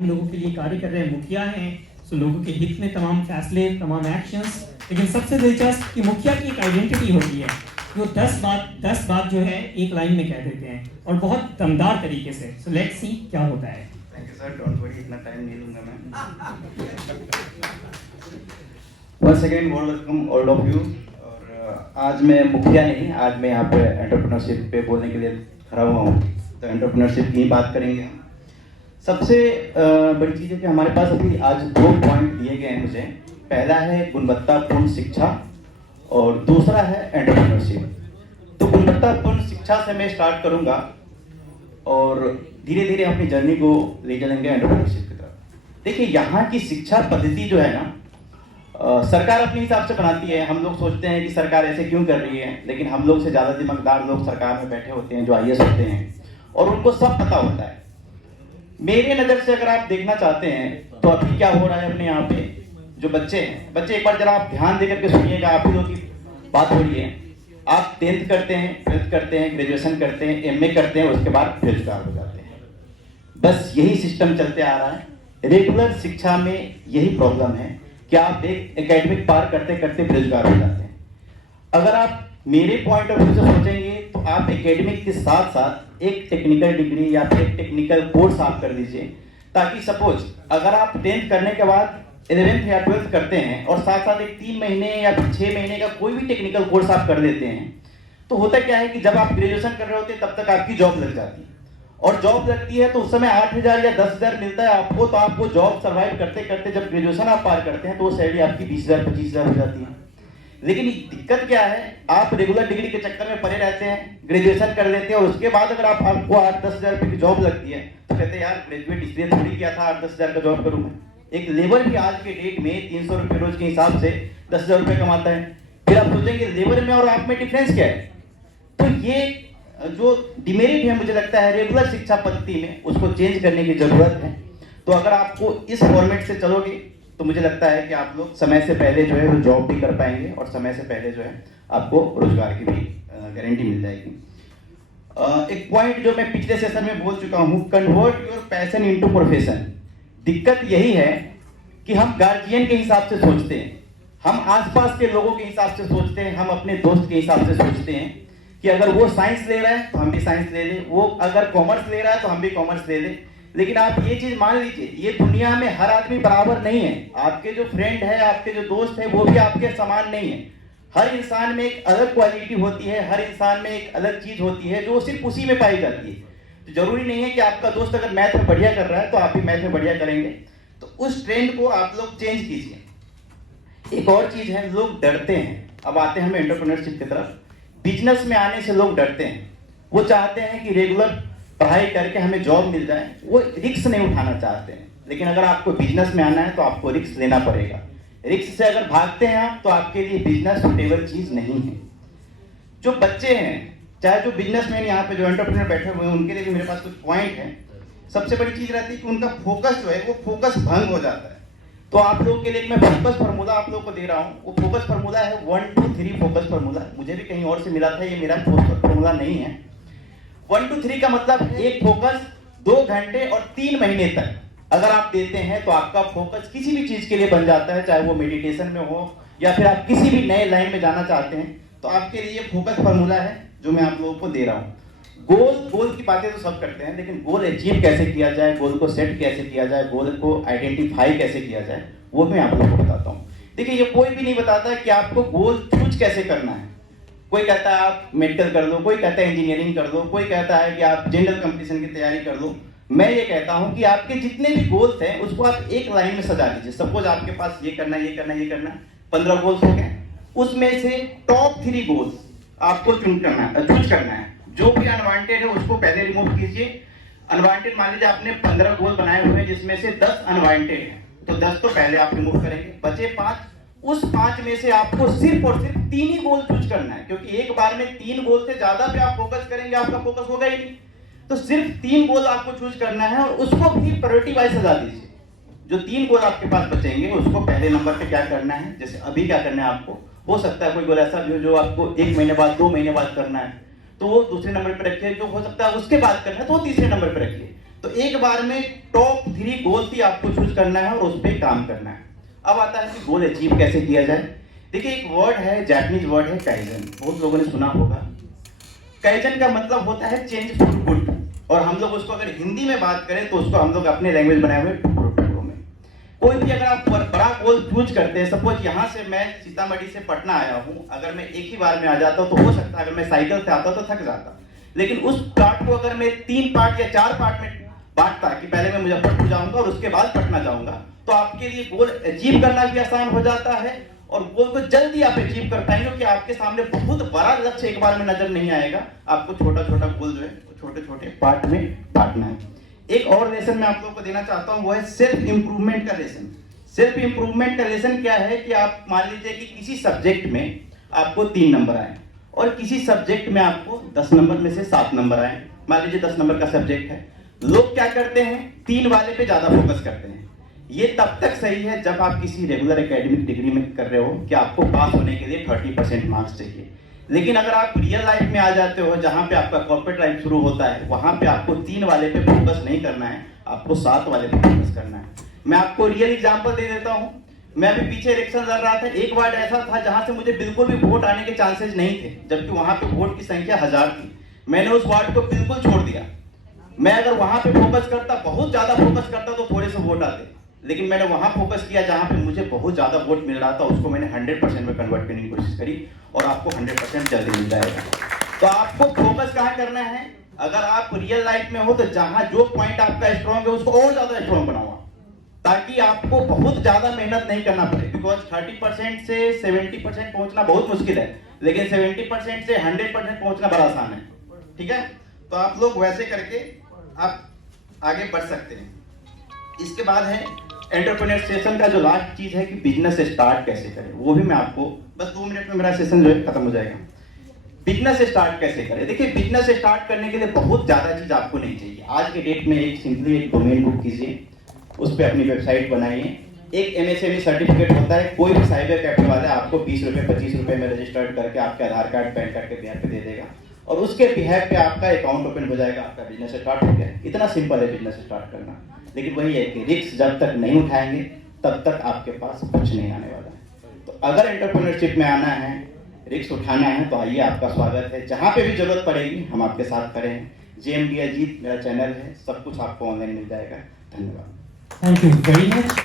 लोगों के लिए कार्य कर रहे हैं, मुखिया हैं, तो लोगों के हित में तमाम फैसले, तमाम एक्शंस। लेकिन सबसे दिलचस्प कि मुखिया की एक आइडेंटिटी होती है, वो 10 बात जो है एक लाइन में कह देते हैं और बहुत दमदार तरीके से। सो लेट्स सी क्या होता है। Thank you sir, don't worry, इतना टाइम नहीं लूंगा मैं। Once again welcome all of you. और आज मैं मुखिया नहीं, आज मैं यहाँ पे एंटरप्रेन्योरशिप पे बोलने के लिए खड़ा हुआ हूँ। तो एंटरप्रेन्योरशिप की बात करेंगे हम। सबसे बड़ी चीज़ है कि हमारे पास अभी आज 2 पॉइंट दिए गए हैं मुझे। पहला है गुणवत्तापूर्ण शिक्षा और दूसरा है एंटरप्रेन्योरशिप। तो गुणवत्तापूर्ण शिक्षा से मैं स्टार्ट करूँगा और धीरे धीरे अपनी जर्नी को ले चलेंगे एंटरप्रेन्योरशिप की तरफ। देखिए, यहाँ की शिक्षा पद्धति जो है ना, सरकार अपने हिसाब से बनाती है। हम लोग सोचते हैं कि सरकार ऐसे क्यों कर रही है, लेकिन हम लोग से ज़्यादा दिमागदार लोग सरकार में बैठे होते हैं जो IAS होते हैं और उनको सब पता होता है। मेरे नज़र से अगर आप देखना चाहते हैं तो अभी क्या हो रहा है अपने यहाँ पे जो बच्चे हैं, बच्चे एक बार जरा आप ध्यान देकर के सुनिएगा। आप ही लोग की बात हो रही है। आप 10th करते हैं, 12th करते हैं, ग्रेजुएशन करते हैं, MA करते हैं, उसके बाद बेरोजगार हो जाते हैं। बस यही सिस्टम चलते आ रहा है। रेगुलर शिक्षा में यही प्रॉब्लम है कि आप एक एकेडमिक पार करते करते बेरोजगार हो जाते हैं। अगर आप मेरे पॉइंट ऑफ व्यू से सोचेंगे तो आप एकेडमिक के साथ साथ एक टेक्निकल डिग्री या फिर टेक्निकल कोर्स आप कर लीजिए, ताकि सपोज अगर आप 10th करने के बाद 11th या 12th करते हैं और साथ साथ एक 3 महीने या 6 महीने का कोई भी टेक्निकल कोर्स आप कर लेते हैं, तो होता क्या है कि जब आप ग्रेजुएशन कर रहे होते हैं तब तक आपकी जॉब लग जाती है। और जॉब लगती है तो उस समय 8,000 या 10,000 मिलता है आपको। तो आपको जॉब सर्वाइव करते करते जब ग्रेजुएशन आप पार करते हैं तो वो सैलरी आपकी 20,000 25,000 हो जाती है। लेकिन दिक्कत क्या है, आप रेगुलर डिग्री के चक्कर में पड़े रहते हैं, ग्रेजुएशन कर लेते हैं और उसके बाद अगर आपको 8-10,000 रुपये की जॉब लगती है तो कहते हैं यार ग्रेजुएट इसलिए थोड़ी किया था 8-10,000 का जॉब करूँ मैं। एक लेबर भी आज के डेट में 300 रुपये रोज के हिसाब से 10,000 रुपये कमाता है। फिर आप सोचेंगे लेबर में और आप में डिफरेंस क्या है। तो ये जो डिमेरिट है मुझे लगता है रेगुलर शिक्षा पद्धति में, उसको चेंज करने की जरूरत है। तो अगर आपको इस फॉर्मेट से चलोगे तो मुझे लगता है कि आप लोग समय से पहले जो है वो जॉब भी कर पाएंगे और समय से पहले जो है आपको रोजगार की भी गारंटी मिल जाएगी। एक पॉइंट जो मैं पिछले सेशन में बोल चुका हूँ, convert your passion into profession. दिक्कत यही है कि हम गार्जियन के हिसाब से सोचते हैं, हम आसपास के लोगों के हिसाब से सोचते हैं, हम अपने दोस्त के हिसाब से सोचते हैं कि अगर वो साइंस ले रहा है तो हम भी साइंस ले लें, वो अगर कॉमर्स ले रहा है तो हम भी कॉमर्स ले लें। लेकिन आप ये चीज मान लीजिए, ये दुनिया में हर आदमी बराबर नहीं है। आपके जो फ्रेंड है, आपके जो दोस्त है, वो भी आपके समान नहीं है। हर इंसान में एक अलग क्वालिटी होती है, हर इंसान में एक अलग चीज होती है जो सिर्फ उसी में पाई जाती है। तो जरूरी नहीं है कि आपका दोस्त अगर मैथ में बढ़िया कर रहा है तो आप भी मैथ में बढ़िया करेंगे। तो उस ट्रेंड को आप लोग चेंज कीजिए। एक और चीज है, लोग डरते हैं। अब आते हैं हम एंटरप्रेन्योरशिप की तरफ। बिजनेस में आने से लोग डरते हैं। वो चाहते हैं कि रेगुलर पढ़ाई करके हमें जॉब मिल जाए, वो रिस्क नहीं उठाना चाहते हैं। लेकिन अगर आपको बिजनेस में आना है तो आपको रिस्क लेना पड़ेगा। रिस्क से अगर भागते हैं आप तो आपके लिए बिजनेस सुटेबल चीज नहीं है। जो बच्चे हैं, चाहे जो बिजनेसमैन यहाँ पे जो एंटरप्रेन्योर बैठे हुए हैं, उनके लिए भी मेरे पास कुछ पॉइंट है। सबसे बड़ी चीज रहती है कि उनका फोकस जो है वो फोकस भंग हो जाता है। तो आप लोगों के लिए मैं फोकस फार्मूला आप लोगों को दे रहा हूँ। वो फोकस फार्मूला है 1 2 3 फोकस फार्मूला। मुझे भी कहीं और से मिला था, ये मेरा फोकस फार्मूला नहीं है। 1 2 3 का मतलब एक फोकस 2 घंटे और 3 महीने तक अगर आप देते हैं तो आपका फोकस किसी भी चीज के लिए बन जाता है, चाहे वो मेडिटेशन में हो या फिर आप किसी भी नए लाइन में जाना चाहते हैं। तो आपके लिए फोकस फार्मूला है जो मैं आप लोगों को दे रहा हूँ। गोल की बातें तो सब करते हैं, लेकिन गोल अचीव कैसे किया जाए, गोल को सेट कैसे किया जाए, गोल को आइडेंटिफाई कैसे किया जाए, वो मैं आप लोगों को बताता हूँ। देखिए, ये कोई भी नहीं बताता कि आपको गोल चूज कैसे करना है। कोई कहता है आप मेडिकल कर लो, कोई कहता है इंजीनियरिंग कर लो, कोई कहता है कि आप जनरल कंपटीशन की तैयारी कर लो। मैं ये कहता हूं कि आपके जितने भी गोल्स हैं उसको आप एक लाइन में सजा लीजिए। सपोज आपके पास ये करना ये करना ये करना 15 गोल्स हो गए, उसमें से टॉप 3 गोल्स आपको चूज करना है। जो भी अनवांटेड है उसको पहले रिमूव कीजिए। अनवांटेड मान लीजिए आपने 15 गोल बनाए हुए हैं जिसमें से 10 अनवांटेड है, तो 10 तो पहले आप रिमूव करेंगे, बचे 5। उस 5 में से आपको सिर्फ और सिर्फ 3 ही गोल चूज करना है, क्योंकि एक बार में 3 गोल से ज्यादा पे आप फोकस करेंगे आपका फोकस होगा ही नहीं। तो सिर्फ 3 गोल आपको चूज करना है और उसको भी प्रायोरिटी वाइज सजा दीजिए। जो 3 गोल आपके पास बचेंगे उसको पहले नंबर पे क्या करना है, जैसे अभी क्या करना है आपको, हो सकता है कोई गोल ऐसा भी हो जो आपको 1 महीने बाद 2 महीने बाद करना है, तो वो दूसरे नंबर पे रखिए। जो हो सकता है उसके बाद करना है तो वो तीसरे नंबर पे रखिए। तो एक बार में टॉप 3 गोल्स ही आपको चूज करना है और उस पर काम करना है। अब आता है कि गोल अचीव कैसे किया जाए। देखिए, एक वर्ड है, जापानीज वर्ड है काइजन, बहुत लोगों ने सुना होगा। काइजन का मतलब होता है चेंज फॉर गुड, और हम लोग उसको अगर हिंदी में बात करें तो उसको हम लोग अपने लैंग्वेज बनाए हुए टुकड़ों में। कोई भी अगर आप बड़ा गोल चूज करते हैं, सपोज यहाँ से मैं सीतामढ़ी से पटना आया हूँ, अगर मैं एक ही बार में आ जाता हूँ तो हो सकता है अगर मैं साइकिल से आता तो थक जाता, लेकिन उस पार्ट को अगर मैं 3 पार्ट या 4 पार्ट में बांटता कि पहले मैं मुजफ्फरपुर जाऊंगा और उसके बाद पटना जाऊंगा, तो आपके लिए गोल अचीव करना भी आसान हो जाता है और गोल को जल्दी आप अचीव कर पाएंगे, क्योंकि आपके सामने बहुत बड़ा लक्ष्य एक बार में नजर नहीं आएगा। आपको छोटा छोटा गोल जो है छोटे छोटे पार्ट में बांटना है। एक और लेसन मैं आप लोगों को देना चाहता हूं, वो है सेल्फ इंप्रूवमेंट का लेसन। सेल्फ इंप्रूवमेंट का लेसन क्या है कि आप मान लीजिए कि किसी सब्जेक्ट में आपको 3 नंबर आए और किसी सब्जेक्ट में आपको 10 नंबर में से 7 नंबर आए। मान लीजिए 10 नंबर का सब्जेक्ट है, लोग क्या करते हैं, 3 वाले पे ज्यादा फोकस करते हैं। ये तब तक सही है जब आप किसी रेगुलर एकेडमिक डिग्री में कर रहे हो कि आपको पास होने के लिए 30% मार्क्स चाहिए। लेकिन अगर आप रियल लाइफ में आ जाते हो, जहां पे आपका कॉर्पोरेट लाइफ शुरू होता है, वहां पे आपको 3 वाले पे फोकस नहीं करना है, आपको 7 वाले पे फोकस करना है। मैं आपको रियल एग्जांपल दे देता हूं। मैं अभी पीछे इलेक्शन लड़ रहा था, एक वार्ड ऐसा था जहां से मुझे बिल्कुल भी वोट आने के चांसेस नहीं थे, जबकि वहां पे वोट की संख्या 1000 थी। मैंने उस वार्ड को बिल्कुल छोड़ दिया। मैं अगर वहां पे फोकस करता, बहुत ज्यादा फोकस करता, तो थोड़े से वोट आते, लेकिन मैंने वहां फोकस किया जहां पे मुझे बहुत ज्यादा वोट मिल रहा था, उसको मैंने 100% में कन्वर्ट करने की कोशिश करी और आपको 100% जल्दी मिल जाएगा। तो आपको फोकस कहां करना है, अगर आप रियल लाइफ में हो तो जहां जो पॉइंट आपका स्ट्रॉन्ग है उसको और ज्यादा स्ट्रॉन्ग बनाओ, ताकि आपको बहुत ज्यादा मेहनत नहीं करना पड़े। बिकॉज 30% से 70% पहुंचना बहुत मुश्किल है, लेकिन 70% से 100% पहुंचना बड़ा आसान है। ठीक है, तो आप लोग वैसे करके आप आगे बढ़ सकते हैं। इसके बाद है एंटरप्रेन्योर सेशन का जो लास्ट चीज है कि बिजनेस स्टार्ट कैसे करें, वो भी मैं आपको बस 2 मिनट में मेरा सेशन जो है खत्म हो जाएगा। बिजनेस स्टार्ट कैसे करें। देखिए, बिजनेस स्टार्ट करने के लिए बहुत ज्यादा चीज आपको नहीं चाहिए। आज के डेट में एक सिंपली एक डोमेन बुक कीजिए, उस पर अपनी वेबसाइट बनाइए, एक MSME सर्टिफिकेट होता है, कोई भी साइबर कैफे वाला आपको 20 रुपए 25 रुपए में रजिस्टर्ड करके आपके आधार कार्ड पैन कार्ड के बिहार पे दे देगा और उसके बिहार पे आपका अकाउंट ओपन हो जाएगा, आपका बिजनेस स्टार्ट हो गया। इतना सिंपल है बिजनेस स्टार्ट करना। लेकिन वही है कि रिस्क जब तक नहीं उठाएंगे तब तक आपके पास कुछ नहीं आने वाला है। तो अगर एंटरप्रेन्योरशिप में आना है, रिस्क उठाना है, तो आइए, आपका स्वागत है। जहाँ पे भी जरूरत पड़ेगी हम आपके साथ खड़े हैं। JMD अजीत मेरा चैनल है, सब कुछ आपको ऑनलाइन मिल जाएगा। धन्यवाद। Thank you very much.